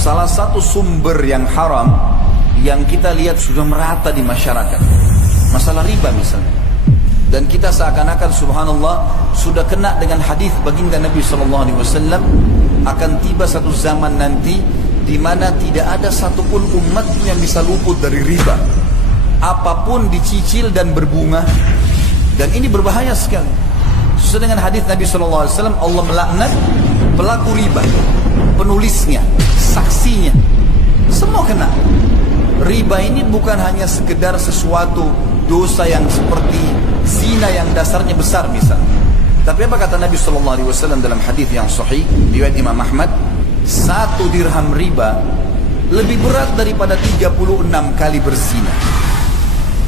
Salah satu sumber yang haram yang kita lihat sudah merata di masyarakat, masalah riba misalnya. Dan kita seakan-akan subhanallah sudah kena dengan hadis baginda Nabi SAW, akan tiba satu zaman nanti di mana tidak ada satupun umat yang bisa luput dari riba, apapun dicicil dan berbunga. Dan ini berbahaya sekali. Sesuai dengan hadis Nabi SAW, Allah melaknat pelaku riba, penulisnya, saksinya, semua kena. Riba ini bukan hanya sekedar sesuatu dosa yang seperti zina yang dasarnya besar misalnya. Tapi apa kata Nabi SAW dalam hadis yang sahih riwayat Imam Ahmad, 1 dirham riba lebih berat daripada 36 kali berzina.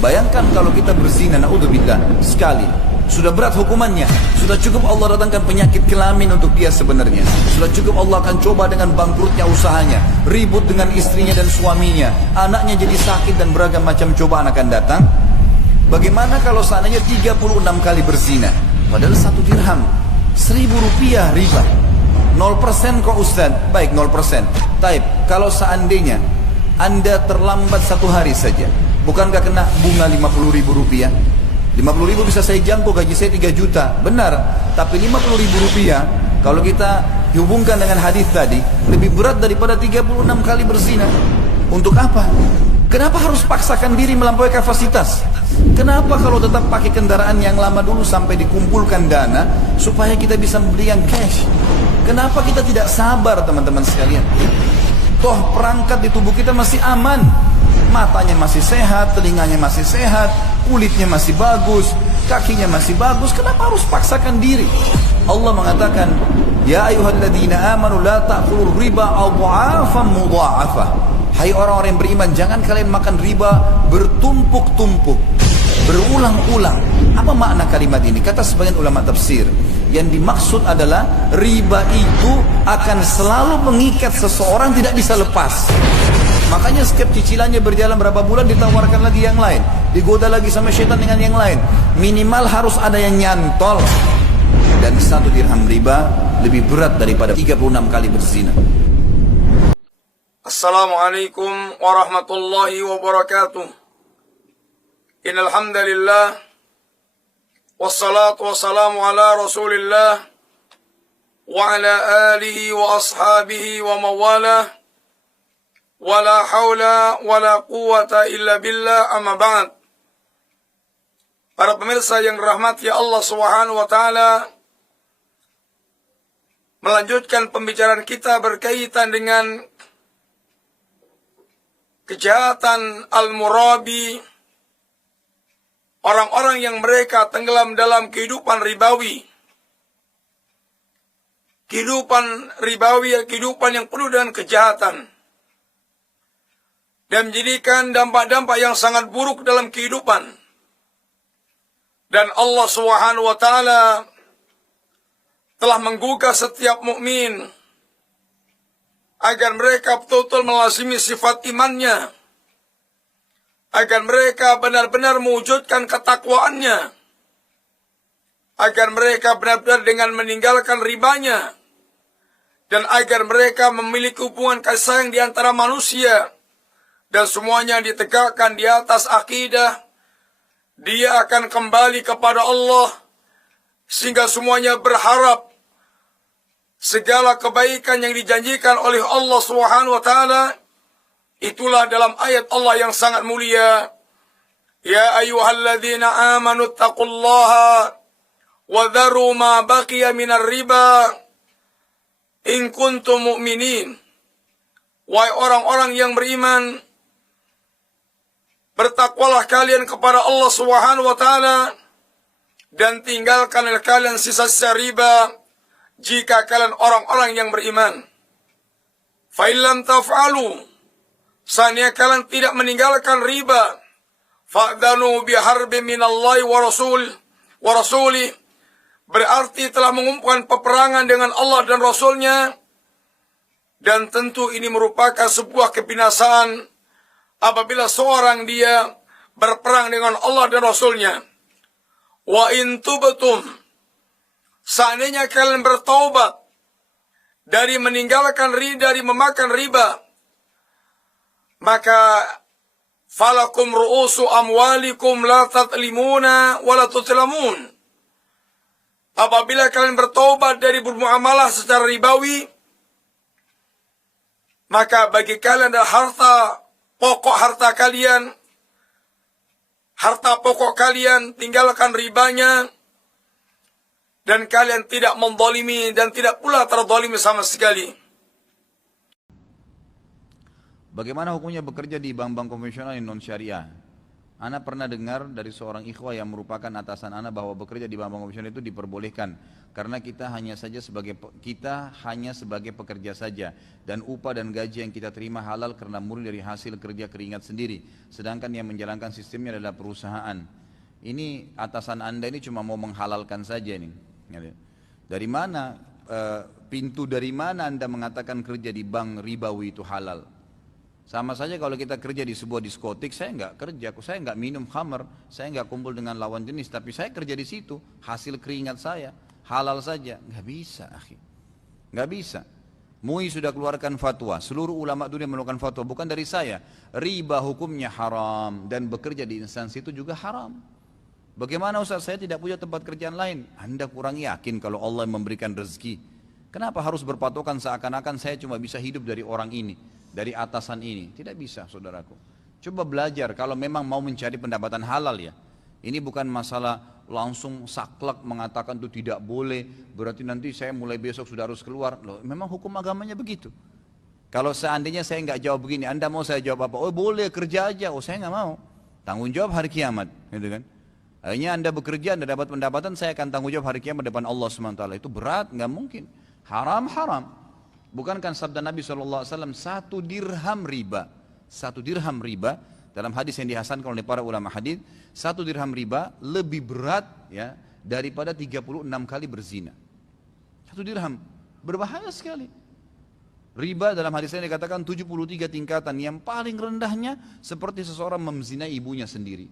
Bayangkan kalau kita berzina, naudzubillah, sekali, sudah berat hukumannya. Sudah cukup Allah datangkan penyakit kelamin untuk dia sebenarnya. Sudah cukup Allah akan coba dengan bangkrutnya usahanya, ribut dengan istrinya dan suaminya, anaknya jadi sakit dan beragam macam cobaan akan datang. Bagaimana kalau seandainya 36 kali berzina? Padahal 1 dirham, 1.000 rupiah riba. 0% kok Ustaz? Baik 0%. Taib, kalau seandainya Anda terlambat 1 hari saja, bukankah kena bunga 50.000 rupiah? 50.000 bisa saya jangkau, gaji saya 3 juta. Benar, tapi 50.000 rupiah kalau kita hubungkan dengan hadis tadi, lebih berat daripada 36 kali berzina. Untuk apa? Kenapa harus paksakan diri melampaui kapasitas? Kenapa kalau tetap pakai kendaraan yang lama dulu sampai dikumpulkan dana supaya kita bisa beli yang cash? Kenapa kita tidak sabar teman-teman sekalian? Toh perangkat di tubuh kita masih aman. Matanya masih sehat, telinganya masih sehat, kulitnya masih bagus, kakinya masih bagus. Kenapa harus paksakan diri? Allah mengatakan, ya ayyuhalladzina amanu la ta'kulur riba adha'afan mudha'afah. Hai orang-orang yang beriman, jangan kalian makan riba bertumpuk-tumpuk, berulang-ulang. Apa makna kalimat ini? Kata sebagian ulama tafsir, yang dimaksud adalah riba itu akan selalu mengikat seseorang, tidak bisa lepas. Makanya setiap cicilannya berjalan berapa bulan ditawarkan lagi yang lain, digoda lagi sama syaitan dengan yang lain. Minimal harus ada yang nyantol. Dan 1 dirham riba lebih berat daripada 36 kali berzina. Assalamualaikum warahmatullahi wabarakatuh. Innal hamdalillah wassalatu wassalamu ala Rasulillah wa ala alihi wa ashabihi wa mawalah. Wala haula wala quwata illa billah, amma ba'd. Para pemirsa yang dirahmati Allah Subhanahu wa taala, melanjutkan pembicaraan kita berkaitan dengan kejahatan al-murabi, orang-orang yang mereka tenggelam dalam kehidupan ribawi. Kehidupan ribawi, kehidupan yang penuh dengan kejahatan, dan menjadikan dampak-dampak yang sangat buruk dalam kehidupan. Dan Allah Subhanahu wa taala telah menggugah setiap mukmin agar mereka betul-betul melazimi sifat imannya, agar mereka benar-benar mewujudkan ketakwaannya, agar mereka benar-benar dengan meninggalkan ribanya, dan agar mereka memiliki hubungan kasih sayang di antara manusia, dan semuanya ditegakkan di atas akidah dia akan kembali kepada Allah, sehingga semuanya berharap segala kebaikan yang dijanjikan oleh Allah Subhanahu wa taala. Itulah dalam ayat Allah yang sangat mulia, ya ayyuhalladzina amanu taqullaha wa dharu ma baqiya minar riba in kuntum mu'minin. Wahai orang-orang yang beriman, bertakwalah kalian kepada Allah Subhanahu wa taala dan tinggalkanlah kalian sisa-sisa riba jika kalian orang-orang yang beriman. Fa illam taf'alu, seandainya kalian tidak meninggalkan riba, fa'dhanu biharbin minallahi wa rasulih, berarti telah mengumpulkan peperangan dengan Allah dan Rasulnya. Dan tentu ini merupakan sebuah kebinasaan apabila seorang dia berperang dengan Allah dan Rasulnya. Wa in tubtum, seandainya kalian bertaubat dari meninggalkan dari memakan riba, maka falakum ru'usu amwalikum la tatlimuna wa la tutlamun. Apabila kalian bertobat dari bermuamalah secara ribawi, maka bagi kalian adalah harta pokok kalian, tinggalkan ribanya, dan kalian tidak menzalimi dan tidak pula terzalimi sama sekali. Bagaimana hukumnya bekerja di bank-bank konvensional yang non syariah? Ana pernah dengar dari seorang ikhwah yang merupakan atasan Ana bahwa bekerja di bank-bank konvensional itu diperbolehkan karena kita hanya sebagai pekerja saja, dan upah dan gaji yang kita terima halal karena murni dari hasil kerja keringat sendiri, sedangkan yang menjalankan sistemnya adalah perusahaan. Ini atasan Anda ini cuma mau menghalalkan saja nih. Dari mana pintu dari mana Anda mengatakan kerja di bank ribawi itu halal? Sama saja kalau kita kerja di sebuah diskotik, saya nggak kerja, saya nggak minum khamar, saya nggak kumpul dengan lawan jenis, tapi saya kerja di situ, hasil keringat saya, halal saja. Nggak bisa, akhi. Nggak bisa. MUI sudah keluarkan fatwa, seluruh ulama dunia melakukan fatwa, bukan dari saya. Riba hukumnya haram, dan bekerja di instansi itu juga haram. Bagaimana Ustaz, saya tidak punya tempat kerjaan lain? Anda kurang yakin kalau Allah memberikan rezeki. Kenapa harus berpatokan seakan-akan saya cuma bisa hidup dari orang ini, dari atasan ini? Tidak bisa, saudaraku. Coba belajar kalau memang mau mencari pendapatan halal ya. Ini bukan masalah langsung saklek mengatakan itu tidak boleh, berarti nanti saya mulai besok sudah harus keluar. Loh, memang hukum agamanya begitu. Kalau seandainya saya nggak jawab begini, Anda mau saya jawab apa? Oh boleh, kerja aja. Oh saya nggak mau. Tanggung jawab hari kiamat, gitu kan? Akhirnya Anda bekerja, Anda dapat pendapatan, saya akan tanggung jawab hari kiamat depan Allah SWT. Itu berat, nggak mungkin. Haram. Bukankah sabda Nabi SAW, 1 dirham riba, 1 dirham riba, dalam hadis yang dihasankan oleh para ulama hadis, 1 dirham riba lebih berat ya daripada 36 kali berzina. 1 dirham, berbahaya sekali. Riba dalam hadis ini dikatakan 73 tingkatan, yang paling rendahnya seperti seseorang memzinai ibunya sendiri.